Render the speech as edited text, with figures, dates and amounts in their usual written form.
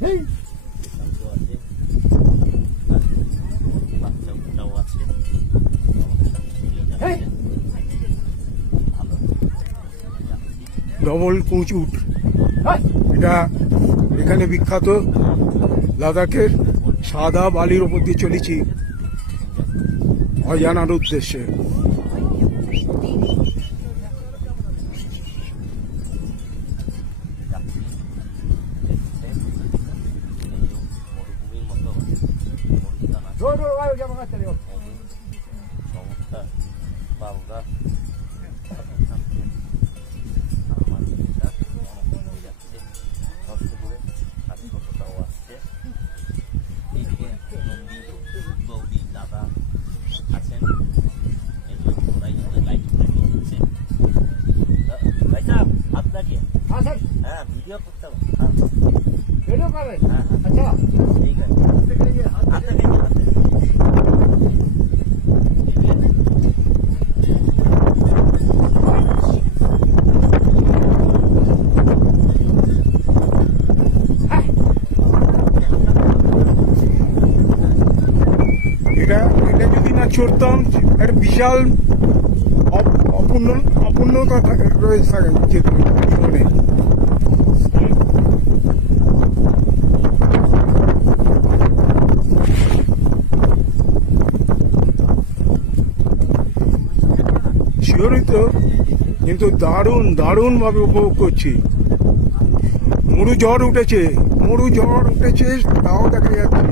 Double কুচ উট, এটা এখানে বিখ্যাত। লাদাখের সাদা বালির ওপর দিয়ে চলেছি অজানার উদ্দেশ্যে। वीडियो करता हूँ। वीडियो कर रहे? अच्छा ठीक है। आते कहिए এটা যদি না চড়তাম একটা বিশাল অপূর্ণতা রয়েছে জীবনে। শিহরিত কিন্তু দারুণ ভাবে উপভোগ করছি। মরু ঝড় উঠেছে, তাও দেখা যাচ্ছে।